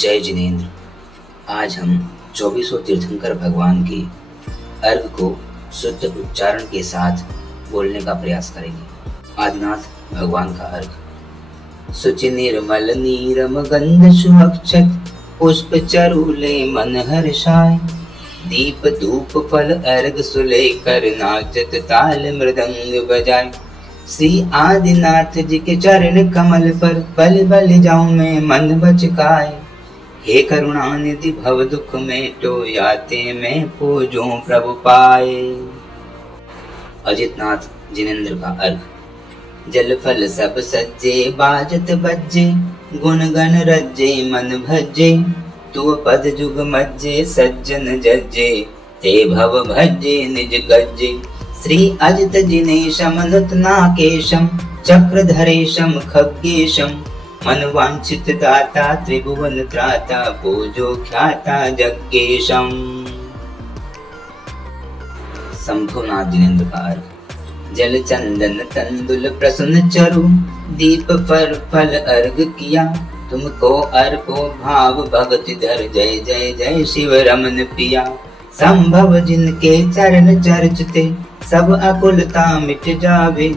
जय जिनेन्द्र। आज हम 2400 तीर्थंकर भगवान के अर्घ को शुद्ध उच्चारण के साथ बोलने का प्रयास करेंगे। आदिनाथ भगवान का अर्घ। शुचि निर्मल नीरम गंध सुअक्षत पुष्प चरूले मन हर्षाय, दीप धूप फल अर्घ सुलेकर नाचत ताल मृदंग बजाय। श्री आदिनाथ जी के चरण कमल पर बल बल जाऊं मैं मन बचकाए। हे करुणानिधि भव दुख मेटो, याते मैं पूजूं प्रभु पाए। अजितनाथ जिनेन्द्र का अर्घ। जल फल सब सज्जे बाजत बज्जे, गुण गण रज्जे मन भज्जे। तू पद जुग मज्जे सज्जन जज्जे, ते भव भज्जे निज गज्जे। श्री अजित जिनेशम नूतनाकेशम, चक्रधरेशम खग्गेशम। मनवांछित दाता त्रिभुवन त्राता, पूजो ख्याता जग्गेशम। शंभुनाथ जिनेन्द्र का अर्घ। जल चंदन तंदुल प्रसन्न चरु, दीप पर फल अर्घ किया। तुमको अर्पो भाव भगति धर, जय जय जय शिव रमन पिया। संभव जिनके चरण चर्चते, सब अकुलता मिट जावे।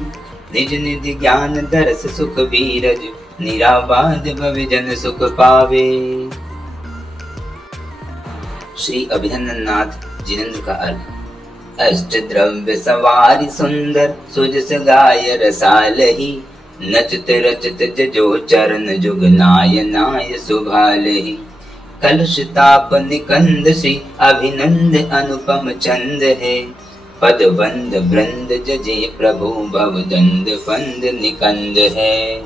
निज निज ज्ञान दरस सुख बीरज, निराबाद भव जन सुख पावे। श्री अभिनंदननाथ जिनेन्द्र का अर्घ। अष्ट द्रव्य सवारी सुंदर, सुजस गाय रसालही। नचत रचत जजो चरण जुग, नाय नाय सुभालही। कलुष ताप निकंद श्री अभिनंद, अनुपम चंद है। पद बंद वृंद जजे प्रभु, भव दंड फंद निकंद है।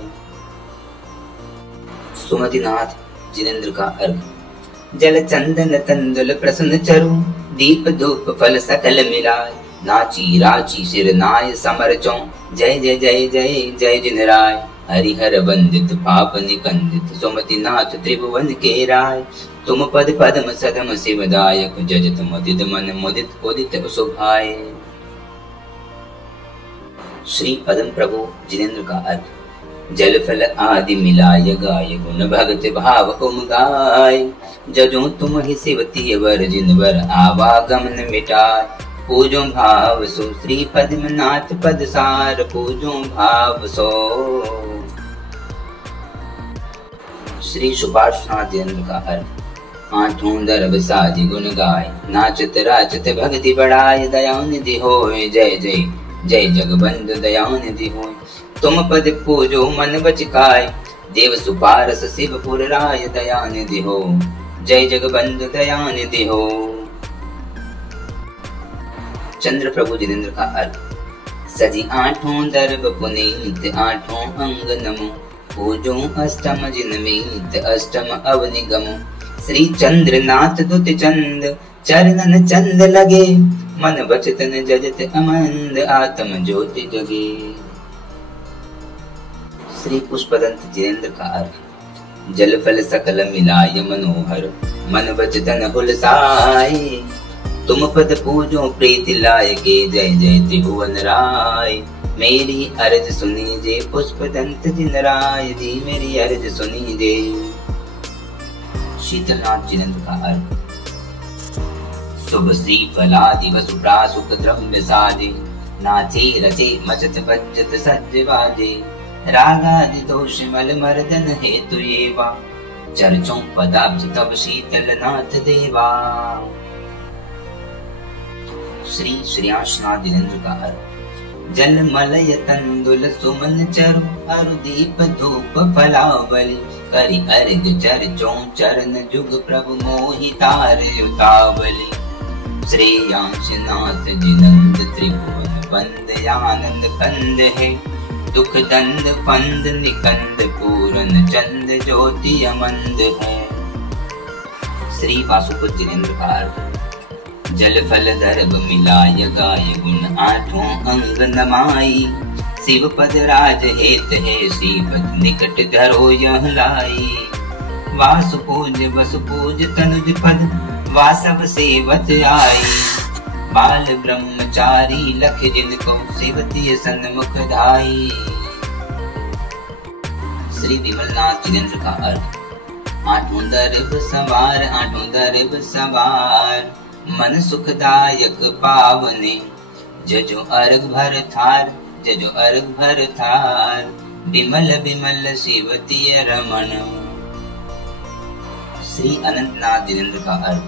सुमतिनाथ जिनेन्द्र का अर्घ। जल चंदन तंदुल प्रसन्न चरु, दीप धूप फल सकल मिलाय। नाची राची सिर नाय समर चौ, जय जय जय जय जय जिनराय। हरिहर वंदित पाप निकंदित, सुमतिनाथ त्रिभुवन के राय। तुम पद पद्म सदम शिवदायक, जजत मुदित मन मुदित उदित सुभाय। श्री पद्म प्रभु जिनेन्द्र का अर्घ। जल फल आदि मिलाय गाय, गुण भगत भाव उम गाय। जजो तुम ही शिवती वर, जिनवर आवागमन मिटाय। पूजो भाव सो श्री पद्मनाथ पद सार, पूजो भाव सो। श्री सुपार्श्वनाथ जिनेन्द्र का अर्घ। आठों दरब साधि गुण गाय, नाचत राचत भक्ति बढ़ाय। दयानिधि होय जय जय जय जगबंधु, दयानिधि होय। तुम पद पूजो मन बचकाय, देव सुपारस शिवपुर राय। दयानिधि हो जय जगबंधु, दयानिधि हो। चंद्र प्रभु जिनेन्द्र का अर्घ। सजी आठों दरब पुनीत, आठों अंग नमो। पूजो अष्टम जिनमीत, अष्टम अवनि गमो। श्री चंद्रनाथ दुत चंद, चरणन चंद लगे। मन बचतन जजत अमंद, आत्म ज्योति जगे। श्री पुष्पदंत जिनेन्द्र का अर्घ। जल फल सकल मिलाय मनोहर, मन बचतन हुलसाय। तुम पद पूजो प्रीति लायके, जय जय त्रिभुवन राय। मेरी अर्ज सुनीजे पुष्पदंत जिनराय जी, मेरी अर्ज सुनीजे। शीतलनाथ जिनेन्द्र का अर्घ। शुभ श्री फलादि वसु प्रासुक द्रव्य साजे। नाचे रचे मचत बज्जत सज्ज बाजे। रागादि दोष मल मर्दन हेतु एवा, चर्चों पदाब्ज तब शीतलनाथ देवा। श्री श्रेयांशनाथ जिनेन्द्र का अर्घ। जल मलय तंदुल सुमन चरु, अरु दीप धूप फलावली। करि अर्घ चर्चों चरण जुग, प्रभु मोहि तार उतावली। श्रेयांशनाथ जिनंद त्रिभुवन बंद, आनंद कंद है। दुख दंद फंद निकंद, पूरन चंद ज्योति अमंद है। श्री वासुपुत्र जिनेन्द्र का अर्घ। जल फल दरब मिलाय गाय, गुण आठों अंग नमाई। शिव पद राज हेत है, श्रीपद निकट धरो यह लाई। वासु पूज वसु पूज तनुज पद, वासव सेवत आई। बाल ब्रह्मचारी लख जिनको, शिवती सन्मुख धाई। श्री विमलनाथ जिनेन्द्र का अर्घ। आठों दरब सवार, आठों दरब सवार, मन सुखदायक पावने, जजो अर्घ भर थार, जजो अर्घ भर थार, बिमल बिमल शिवतीय रमन। श्री अनंतनाथ जिनेन्द्र का अर्घ।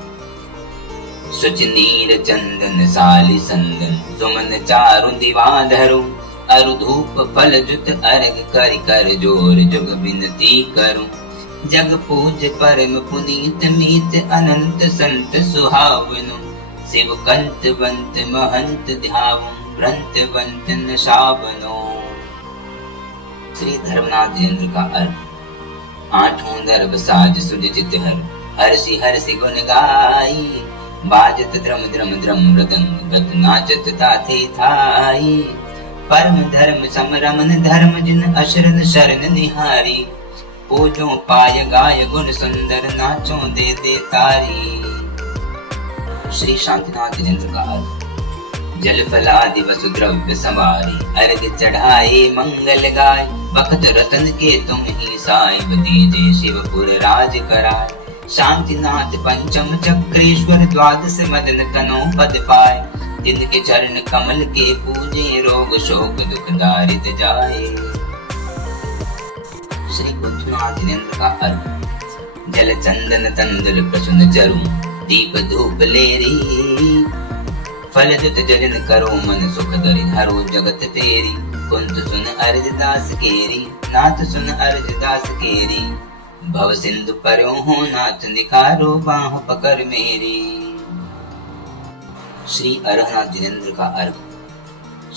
सुच नीर चंदन साली संदन, सुमन चारु दिवाधरु, अरु धूप फल जुत अर्घ कर कर जोर जुग बिनती करूं। जग पूज परम पुनीत मीत, अनंत संत सुहावनु, शिव कंत बंत महंत ध्यावं, भ्रंत बंत नशावनो। श्री धर्मनाथ जिनेन्द्र का अर्थ। आठों दरब साज सुजित हर, हर्षि हर्षि गुण गाई, बाजत द्रम द्रम द्रम मृदंग, गत नाचत ताथे थाई। परम धर्म समरमन धर्म जिन, अशरण शरण निहारी, पूजो पाय गाय गुण सुंदर, नाचो दे दे तारी। श्री शांतिनाथ जिनेन्द्र का अर्थ। जल फलादि वसु द्रव्य संवारी, अर्घ चढ़ाए मंगल गाय, बखत रतन के तुम ही साहिब, दीजे शिवपुर राज कराय। शांतिनाथ पंचम चक्रेश्वर, द्वादश मदन तनो पद पाए, जिनके चरण कमल के पूजे, रोग शोक दुख दारिद जाए। श्री बुद्धनाथ जिनेन्द्र का अर्थ। जल चंदन तंदुल प्रसन्न जरू, दीप धूप लेरी, फल जुत जलन करो मन सुख दरि, हरो जगत तेरी। कुंत सुन अर्ज दास केरी, नाथ सुन अर्ज दास केरी, भव सिंधु पर्यो हो नाथ, निखारो बाह पकड़ मेरी। श्री अरहनाथ जिनेन्द्र का अर्घ।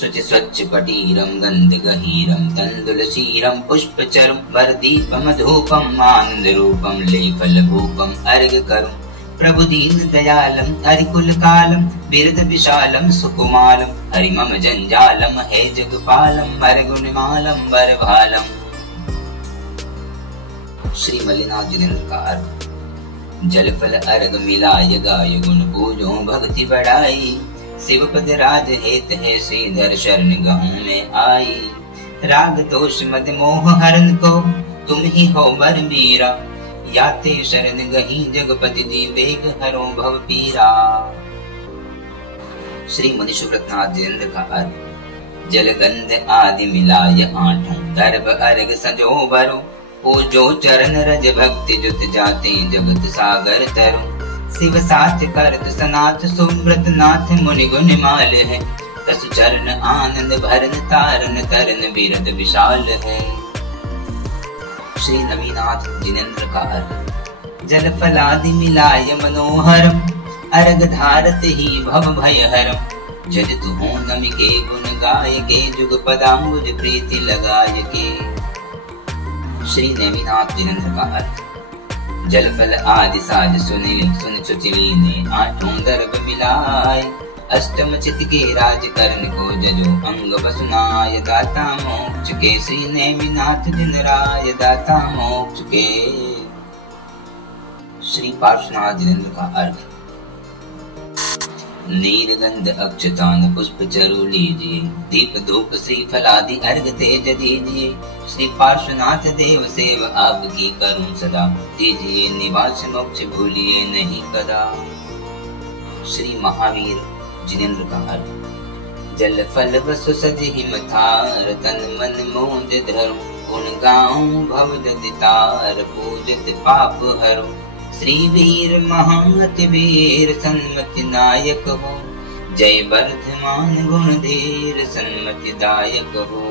शुचि स्वच्छ पटीरम गंध गहीरम, तंदुल शीरम पुष्प चरम, वरदीप मधुपम आनंद रूपम, ले फल भूपम अर्घ करूं। प्रभु दीन दयालम हरिकुल कालम, बिरद विशालम सुकुमालम, हरि मम जंजालम हे जगपालम, हर गुणमालम वर भालम। श्री मल्लिनाथ जिनेन्द्र का अर्थ। जल फल अर्घ मिलाय गाय, गुण पूजो भक्ति बढ़ाई, शिव पद राज हेत है, श्रीधर शरण गहूं में आई। राग दोष मद मोह हरण को, तुम ही हो बर मीरा, याते शरण गही जगपति जी, बेग हरो भव पीरा। श्री मनीषव्रतनाथ जिनेन्द्र का अर्थ। जल गंध आदि मिलाय आठों, दरब अर्घ सजो भरो, पूजो चरण रज भक्ति जुत जाते, जगत सागर तरो। शिव साच करत सनाथ, सुव्रत नाथ मुनि गुण माल है, तसु चरण आनंद भरन, तारन तरन बिरद विशाल है। श्री नवीनाथ जिनेन्द्र का अर्घ। जल फलादि मिलाय मनोहरम, अर्घ धारत ही भव भय हरम, जल तुहो नमि के गुण गाय के, जुग पदाम्बुज प्रीति लगाय के। श्री नेमिनाथ जिनेन्द्र का अर्थ। जल फल आदि साज सुनिल सुन सुचिली ने, आठों दरब मिलाय, अष्टम चित के राज करन को, जजो अंग बसुनाय, दाता मोक्ष के। श्री नेमिनाथ जिन राय, दाता मोक्ष के। श्री पार्श्वनाथ जिनेन्द्र का अर्घ। नीरगंध अक्षतान पुष्प चरु लीजिए, दीप धूप श्री फलादि अर्घ तेज दीजिए। श्री पार्श्वनाथ देव सेव आपकी करूं सदा, दीजिए निवास मोक्ष भूलिए नहीं कदा। श्री महावीर जिनेन्द्र का अर्घ। जल फल बसु सज हिम थार, तन मन मोद धरु, गुण गाऊं भव जति तार, पूजत पाप हरु। श्री वीर महामति वीर, सन्मति नायक हो, जय वर्धमान गुण धीर, सन्मति दायक हो।